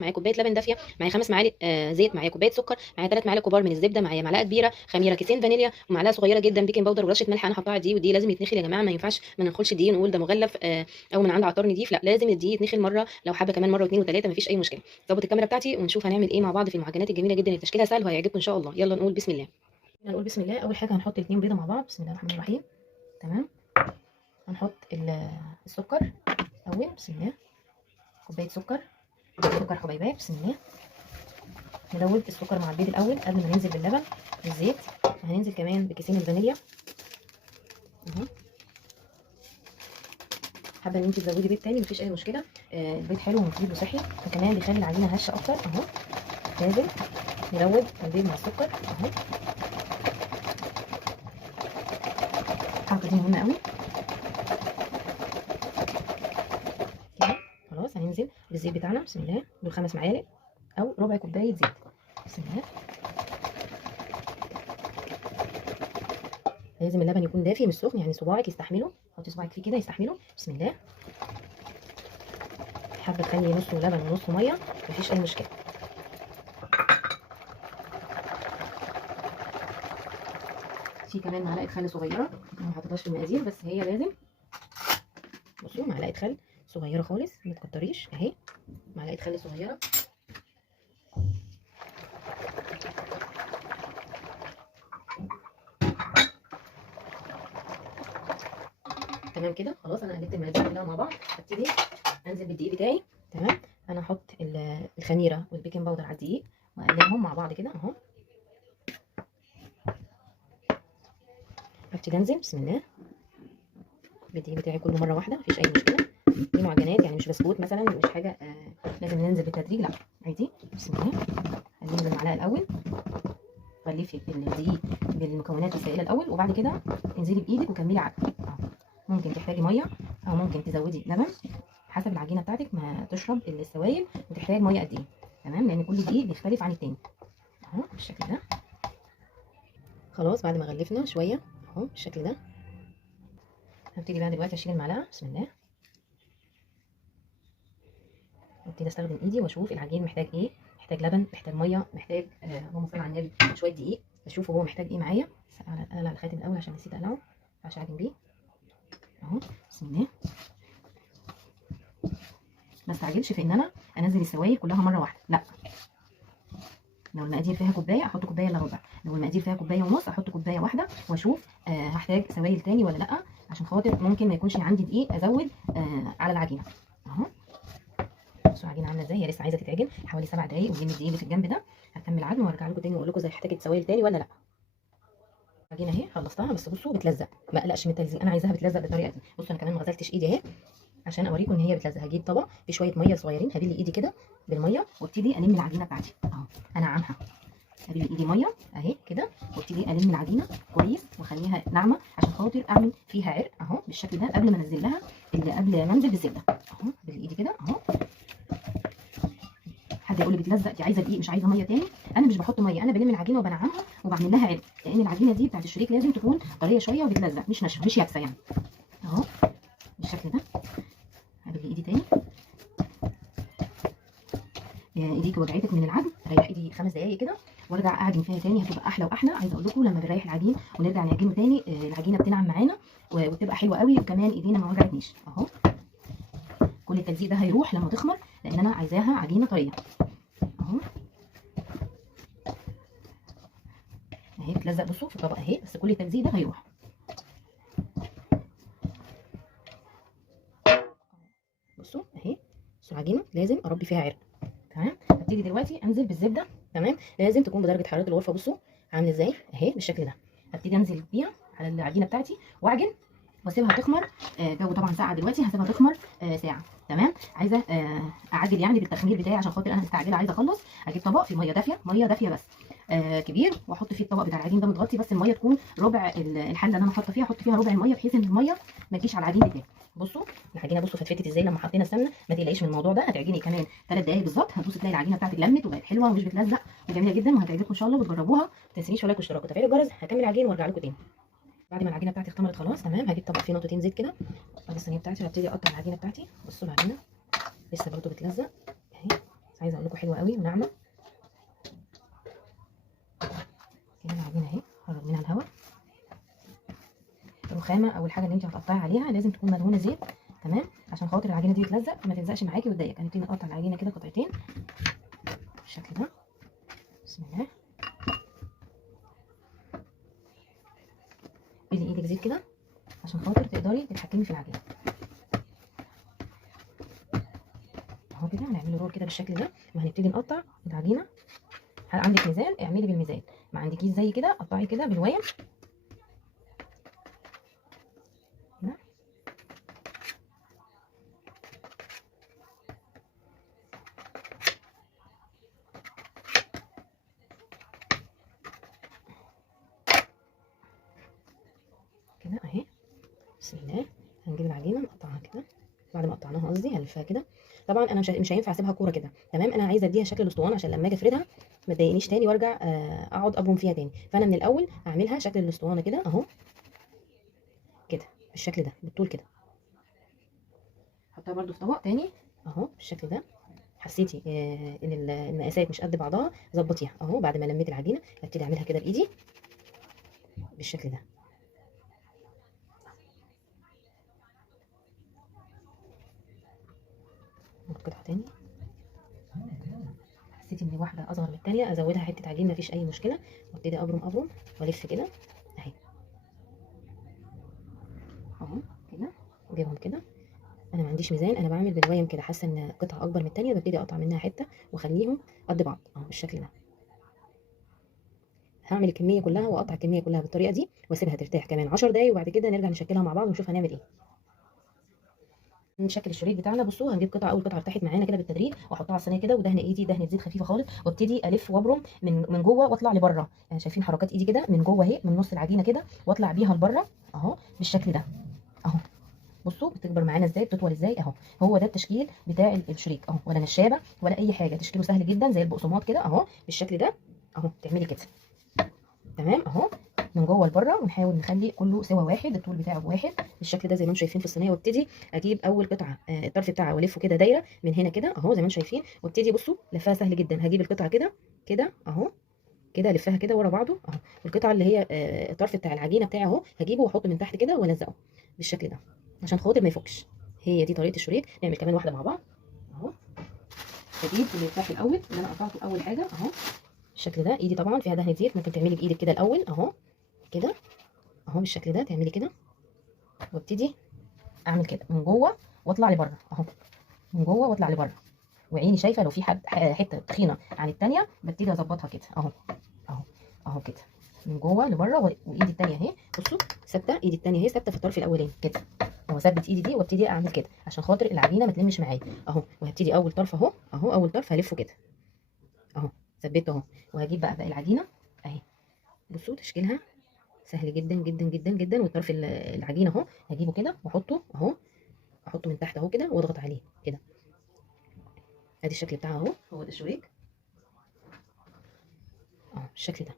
معايا كوبايه لبن دافيه، معايا 5 معالق زيت، معايا كوبايه سكر، معايا 3 معالق كبار من الزبده، معايا معلقه كبيره خميره، كيسين فانيليا، ومعلقه صغيره جدا بيكنج باودر، ورشه ملح انا حطاها على الدقيق. ودي لازم يتنخل يا جماعه، ما ينفعش ما ندخلش الدقيق نقول ده مغلف او من عند عطار نضيف، لا لازم الدقيق يتنخل مره، لو حابه كمان مره واثنين وثلاثه مفيش اي مشكله. ظبط الكاميرا بتاعتي ونشوف هنعمل ايه مع بعض في المعجنات الجميله جدا اللي تشكيلها سهل وهيعجبكم ان شاء الله. يلا نقول بسم الله. نقول بسم الله. اول حاجه هنحط 2 بيضه مع بعض، بسم الله الرحمن الرحيم. تمام. هنحط السكر اول، بسم الله. كوبايه سكر، سكر حبيبات، بسم الله. ندوب السكر مع البيض الاول قبل ما ننزل باللبن والزيت. هننزل كمان بكيسين الفانيليا اهو. حابه ان انت تزودي بيض تاني مفيش اي مشكله، البيض حلو ومفيد وصحي وكمان بيخلي العجينه هشه اكتر اهو. لازم ندوب البيض مع السكر اهو. الحركه دي مهمه قوي كده. خلاص هننزل بالزيت بتاعنا، بسم الله. دول 5 معالق او ربع كوبايه زيت، بسم الله. لازم اللبن يكون دافي مش سخن، يعني صباعك يستحمله، حطي صباعك فيه كده يستحمله، بسم الله. حابه تخلي نصه لبن ونصه ميه مفيش اي مشكله. في كمان معلقه خل صغيره، انا ما حطيتهاش في المقادير بس هي لازم. بصوا معلقه خل صغيره خالص، ما تكتريش اهي، معلقه خل صغيره. تمام كده خلاص. انا قلبت المقادير كلها مع بعض، هبتدي انزل بالدقيق بتاعي. تمام. انا هحط الخميره والبيكنج باودر على الدقيق واقلبهم مع بعض كده اهو. هبتدي انزل بسم الله بالدقيق بتاعي كله مره واحده مفيش اي مشكله. دي معجنات يعني مش بسكوت مثلا، مش حاجه لازم ننزل بالتدريج، لا عادي، بسم الله. هننزل المعلقه الاول، غلفي الدقيق بالمكونات السائله الاول وبعد كده انزلي بايدك وكملي عجن اهو. ممكن تحتاجي ميه او ممكن تزودي لبن حسب العجينه بتاعتك ما تشرب السوائل وتحتاج ميه قد ايه. تمام، لان كل دقيق بيختلف عن التاني اهو بالشكل ده. خلاص بعد ما غلفنا شويه اهو بالشكل ده، هبتدي بقى دلوقتي اشيل المعلقه، بسم الله. وابتدي استخدم ايدي واشوف العجين محتاج ايه، محتاج لبن، محتاج ميه، محتاج اللهم صل على النبي شويه دقيق، اشوفه هو محتاج ايه معايا. اقلع الخاتم الاول عشان نسيت اقلعه، مينفعش اعجن بيه اهو، بسم الله. ما استعجلش في ان انا انزل السوائل كلها مره واحده، لا. لو المقادير فيها كوبايه احط كوبايه الا ربع، لو المقادير فيها كوبايه ونص احط كوبايه واحده، واشوف هحتاج سوائل تاني ولا لا، عشان خاطر ممكن ما يكونش عندي دقيق ازود على العجينه اهو. بصوا العجينه عامله ازاي، هي لسه عايزه تتعجن حوالي 7 دقايق، ودي الدقيق اللي في الجنب ده. هكمل عجن وارجع لكم تاني واقول لكم اذا احتاجت سوائل تاني ولا لا. العجينه اهي خلصتها، بس بصوا بتلزق، ما اقلقش من التلزيق، انا عايزاها بتلزق بالطريقه دي. بصوا انا كمان ما غسلتش ايدي اهي عشان اوريكم ان هي بتلزق. هجيب طبق فيه شويه ميه صغيرين، هبل ايدي كده بالميه وابتدي الم العجينه بتاعتي اهو. انا عامها هبل ايدي ميه اهي كده، وابتدي الم العجينه كويس واخليها ناعمه عشان خاطر اعمل فيها عرق اهو بالشكل ده قبل ما انزل لها اللي قبل ما انزل بالزبده اهو بالايدي كده اهو. حد يقول لي بتلزق دي عايزه دقيق مش عايزه ميه تاني، انا مش بحط ميه، انا بلم العجينه وبنعمها وبعمل لها عرق، لان العجينه دي بتاعت الشريك لازم تكون طريه شويه وبتلزق مش ناشفه مش يابسه يعني اهو بالشكل ده. هبل ايدي تاني. ايديك وجعتك من العجن، ريح ايدي 5 دقايق كده وارجع اعجن فيها تاني، هتبقى احلى واحلى. عايزه اقول لكم لما بنريح العجين ونرجع نعجنه تاني العجينه بتنعم معانا وبتبقى حلوه قوي، وكمان ايدينا ما وجعتنيش اهو. كل التلزيق ده هيروح لما تخمر، لان انا عايزاها عجينه طريه اهو. اهي بتلزق بصوا في الطبق اهي، بس كل التلزيق ده هيروح. بصوا اهي، بصوا العجينه لازم اربي فيها عرق. تمام. هبتدي دلوقتي انزل بالزبده. تمام، لازم تكون بدرجه حراره الغرفه. بصوا عامله ازاي اهي بالشكل ده. هبتدي انزل بيها على العجينه بتاعتي واعجن واسيبها تخمر. الجو طبعا ساقعه دلوقتي، هسيبها تخمر ساعه. تمام. عايزه اعجل يعني بالتخمير بتاعي عشان خاطر انا مستعجله عايزه اخلص. هجيب طبق فيه ميه دافيه، ميه دافيه بس كبير، واحط فيه الطبق بتاع العجين ده متغطي، بس الميه تكون ربع الحله اللي انا حاطه فيها، احط فيها ربع الميه بحيث ان الميه ما تجيش على العجين بتاعي. بصوا العجينه بصوا فتفتت ازاي لما حطينا السمنه، ما تقلقيش من الموضوع ده، هتعجني كمان 3 دقايق بالظبط، هتبصي تلاقي العجينه بتاعتك لمت وبقت حلوه ومش بتلزق وجميله جدا، وهتعجبكم ان شاء الله وتجربوها. ما تنسونيش ولايك واشتراك وتفعيل الجرس. هكمل عجين وارجع لكم تاني بعد ما العجينه بتاعتي اختمرت خلاص. تمام، هجيب طبق فيه نقطتين زيت كده على الصينيه بتاعتي وهبتدي اقطع العجينه بتاعتي. بصوا العجينه لسه برضو بتلزق اهي عايزه اقول لكم حلوه قوي وناعمه كده. العجينه اهي، خرج منها الهواء. الرخامه او الحاجه اللي انت هتقطعي عليها لازم تكون مدهونه زيت، تمام، عشان خاطر العجينه دي بتلزق فما تلزقش معاكي وتضايقك. هنبتدي نقطع العجينه كده قطعتين بالشكل ده. بسم الله. ادي ايدك زيت كده عشان خاطر تقدري تتحكمي في العجينه اهو كده. هنعمله رول كده بالشكل ده وهنبتدي نقطع العجينه. عندك ميزان اعملي بالميزان، ما عندكيش زي كده قطعي كده بالوايم كده اهي. بسم الله. هنجيب العجينه نقطعها كده، بعد ما قطعناها قصدي هنلفها كده. طبعا انا مش هينفع اسيبها كوره كده، تمام، انا عايزه اديها شكل الاسطوانه عشان لما اجي افردها ما تضايقنيش تاني وارجع اقعد ابرم فيها تاني. فانا من الاول هعملها شكل الاسطوانه كده اهو، كده بالشكل ده بالطول كده. احطها برده في طبق تاني اهو بالشكل ده. حسيتي ان المقاسات مش قد بعضها ظبطيها اهو. بعد ما لميت العجينه هبتدي اعملها كده بايدي بالشكل ده. قطعه تاني، حسيت ان واحده اصغر من الثانيه ازودها حته عجين مفيش اي مشكله، وابتدي ابرم والف كده اهي اهو كده. اجيبهم كده. انا ما عنديش ميزان، انا بعمل بالوايم كده. حاسه ان قطعه اكبر من الثانيه ببتدي اقطع منها حته واخليهم قد بعض اهو بالشكل ده. هعمل الكميه كلها واقطع الكميه كلها بالطريقه دي واسيبها ترتاح كمان 10 دقايق، وبعد كده نرجع نشكلها مع بعض ونشوف هنعمل ايه. نشكل الشريط بتاعنا. بصوا هنجيب قطعه، اول قطعه ارتاحت معانا كده بالتدريج واحطها على الصينيه كده، ودهن ايدي دهنه زيت خفيفه خالص، وابتدي الف وابرم من جوه واطلع لبره. يعني شايفين حركات ايدي كده من جوه اهي، من نص العجينه كده واطلع بيها لبره اهو بالشكل ده اهو. بصوا بتكبر معانا ازاي، بتطول ازاي اهو. هو ده التشكيل بتاع الشريك اهو، ولا نشابه ولا اي حاجه. تشكيله سهل جدا زي البقسماط كده اهو بالشكل ده اهو. تعملي كده تمام اهو من جوه لبره، ونحاول نخلي كله سوا واحد، الطول بتاعه واحد بالشكل ده زي ما انتم شايفين في الصينيه. وابتدي اجيب اول قطعه الطرف بتاعها والفه كده دايره من هنا كده اهو زي ما انتم شايفين. وابتدي بصوا لفها سهل جدا. هجيب القطعه كده كده اهو كده، الفها كده ورا بعضه اهو. والقطعه اللي هي الطرف بتاع العجينه بتاعه اهو هجيبه واحطه من تحت كده والزقه بالشكل ده عشان خاطر ما يفكش. هي دي طريقه الشريك. نعمل كمان واحده مع بعض اهو. هجيب اللي بتاعي الاول اللي انا قطعته اول حاجه اهو بالشكل ده. ايدي طبعا فيها دهنه زيت، ممكن تعملي بايدك كده الاول اهو كده اهو بالشكل ده. تعملي كده وابتدي اعمل كده من جوه واطلع لبره اهو، من جوه واطلع لبره. وعيني شايفه لو في حته تخينه عن الثانيه ببتدي اظبطها كده اهو اهو اهو كده من جوه لبره. وايدي الثانيه اهي بصوا ثابته، ايدي الثانيه اهي ثابته في الطرف الاولاني كده اهو. ثبت ايدي دي وابتدي اعمل كده عشان خاطر العجينه ما تلمش معايا اهو. وهبتدي اول طرف اهو اهو، اول طرف هلفه كده اهو ثبته اهو. وهجيب بقى باقي العجينه اهي. بصوا تشكيلها سهل جدا جدا جدا جدا. والطرف العجينه اهو هجيبه كده واحطه اهو، احطه من تحت اهو كده واضغط عليه كده. ادي الشكل بتاعها اهو، هو ده الشريك اهو بالشكل ده.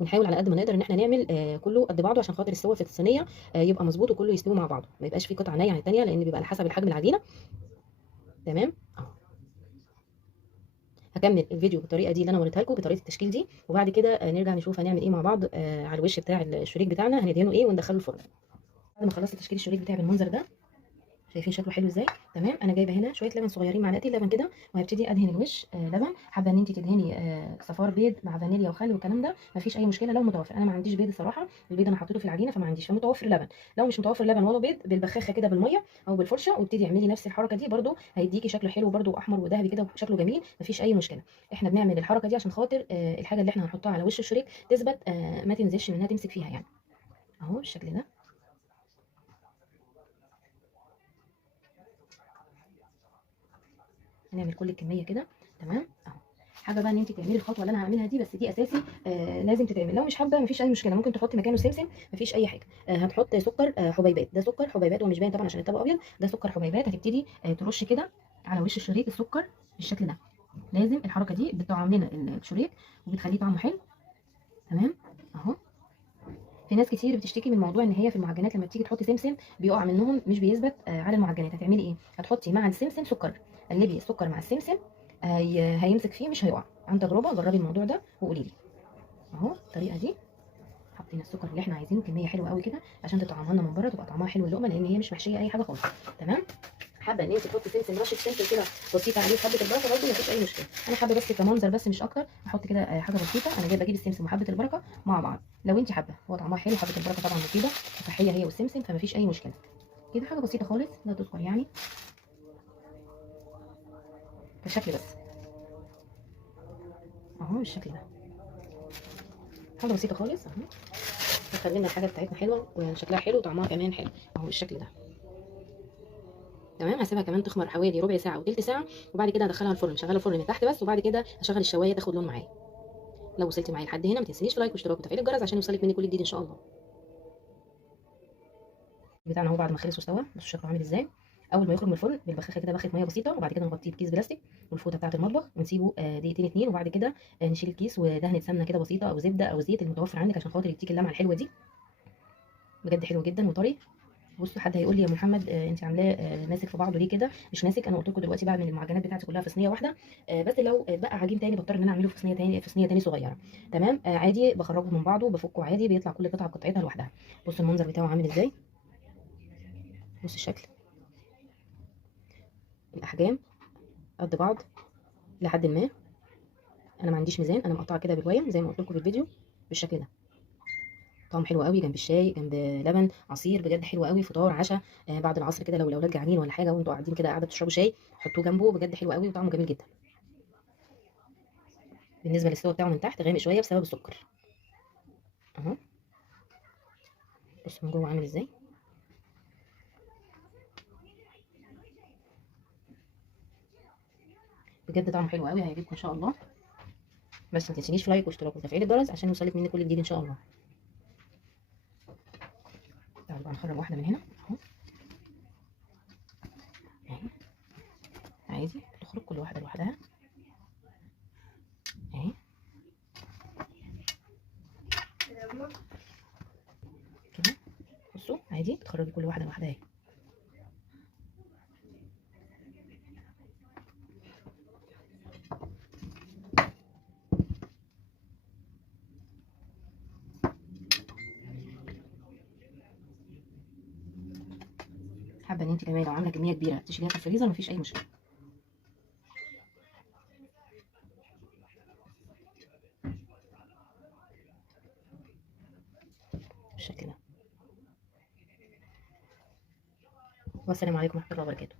ونحاول على قد ما نقدر ان احنا نعمل كله قد بعضه عشان خاطر السوا في الصينيه يبقى مظبوط وكله يستوي مع بعضه، ما يبقاش فيه قطعه نيه عن الثانيه، لان بيبقى على حسب الحجم العجينه. تمام اهو. هكمل الفيديو بالطريقه دي اللي انا وريتها لكم بطريقه التشكيل دي، وبعد كده نرجع نشوف هنعمل ايه مع بعض على الوش بتاع الشريك بتاعنا. هندهنه ايه وندخله الفرن. بعد ما خلصت تشكيل الشريك بتاعي بالمنظر ده، شايفين شكله حلو ازاي؟ تمام. انا جايبه هنا شويه لبن صغيرين، معلقتين لبن كده، وهبتدي ادهن الوش لبن. حابه ان انت تدهني صفار بيض مع فانيليا وخل والكلام ده مفيش اي مشكله لو متوفر. انا ما عنديش بيض الصراحه، البيض انا حطيته في العجينه فما عنديش، فمتوفر لبن. لو مش متوفر لبن ولا بيض، بالبخاخه كده بالميه او بالفرشه وابتدي اعملي نفس الحركه دي برده، هيديكي شكله حلو برده احمر وذهبي كده وشكله جميل مفيش اي مشكله. احنا بنعمل الحركه دي عشان خاطر الحاجه اللي احنا هنحطها على وش الشريك تثبت ما تنزلش منها تمسك فيها يعني اهو بالشكل ده. هنعمل كل الكميه كده تمام اهو. حابه بقى ان انت تعملي الخطوه اللي انا هعملها دي، بس دي اساسي لازم تتعمل. لو مش حابه مفيش اي مشكله، ممكن تحطي مكانه سمسم مفيش اي حاجه. هتحط سكر حبيبات. ده سكر حبيبات ومش باين طبعا عشان الطبق ابيض. ده سكر حبيبات. هتبتدي ترش كده على وش الشريك السكر بالشكل ده. لازم الحركه دي بتطعم لنا الشريك وبتخليه طعمه حلو تمام اهو. في ناس كتير بتشتكي من موضوع ان هي في المعجنات لما بتيجي تحطي سمسم بيقع منهم مش بيثبت على المعجنات. هتعملي ايه؟ هتحطي مع السمسم سكر، قلبي السكر مع السمسم هيمسك فيه مش هيقع. عن تجربه جربي الموضوع ده وقولي لي. اهو الطريقه دي حطينا السكر اللي احنا عايزينه كميه حلوه قوي كده عشان تطعمها لنا من بره تبقى طعمها حلو اللقمه، لان هي مش محشيه اي حاجه خالص. تمام. حابه ان انت تحطي سمسم رشه سمسم كده بسيطه عليه وحبه البركه برده مفيش اي مشكله. انا حابه بس كمنظر بس مش اكتر احط كده حاجه بسيطه. انا جايبه اجيب السمسم وحبه البركه مع بعض لو انت حابه، هو طعمها حلو. حبه البركه طبعا مفيده وصحيه هي والسمسم، فمفيش اي مشكله. كده حاجه بسيطه خالص لا تذكر يعني، كشكل بس. اهو بالشكل ده، حاجه بسيطه خالص اهو. هتخلينا الحاجه بتاعتنا حلوه وشكلها حلو وطعمها كمان حلو اهو بالشكل ده. تمام. هسيبها كمان تخمر حوالي ربع ساعه او تلت ساعه، وبعد كده هدخلها الفرن. شغاله الفرن من تحت بس، وبعد كده هشغل الشوايه تاخد لون معايا. لو وصلتي معايا لحد هنا ما تنسينيش في لايك واشتراك وتفعيل الجرس عشان يوصلك مني كل جديد ان شاء الله. بتاعنا اهو بعد ما خلص واستوى، بصوا شكله عامل ازاي. اول ما يخرج من الفرن بنبخخه كده بخه ميه بسيطه، وبعد كده نغطيه بكيس بلاستيك والفوطه بتاعه المطبخ ونسيبه دقيقتين اتنين، وبعد كده نشيل الكيس ودهنه سمنه كده بسيطه او زبده او زيت المتوفر عندك عشان خاطر يديك اللمعه الحلوه دي. بجد حلو جدا وطري. بصوا حد هيقول لي يا محمد انت عاملاه ماسك في بعضه ليه كده؟ مش ماسك. انا قلت لكم دلوقتي بعمل المعجنات بتاعتي كلها في صينيه واحده، بس لو بقى عجين تاني بضطر ان انا اعمله في صينيه تاني، صغيره. تمام. عادي بخرجه من بعضه بفكه عادي، بيطلع كل قطعه بقطعتها لوحدها. بصوا المنظر بتاعه عامل ازاي. بص الشكل، الاحجام قد بعض لحد ما. انا ما عنديش ميزان، انا مقطعه كده بالويم زي ما قلت لكم في الفيديو بالشكل ده. طعم حلو قوي جنب الشاي، جنب لبن، عصير، بجد حلو قوي. فطار عشاء بعد العصر كده لو الاولاد جعانين ولا حاجه وانتوا قاعدين كده قاعده بتشربوا شاي، حطوه جنبه. بجد حلو قوي وطعمه جميل جدا. بالنسبه للسوا بتاعه من تحت غامق شويه بسبب السكر اهو. بص من جوه عامل ازاي. بجد طعمه حلو قوي هيعجبكم ان شاء الله. بس ما تنسينيش في لايك واشتراك وتفعيل الجرس عشان يوصلك مني كل جديد ان شاء الله. تعالوا بقى نخرج واحده من هنا اهو. اهي عادي تخرج كل واحده لوحدها اهي كده. بصوا عادي تخرجي كل واحده لوحدها اهي حابه ان انت كمان لو عامله كميه كبيره تشيليها في الفريزر مفيش اي مشكله بالشكل ده. والسلام عليكم ورحمه الله وبركاته.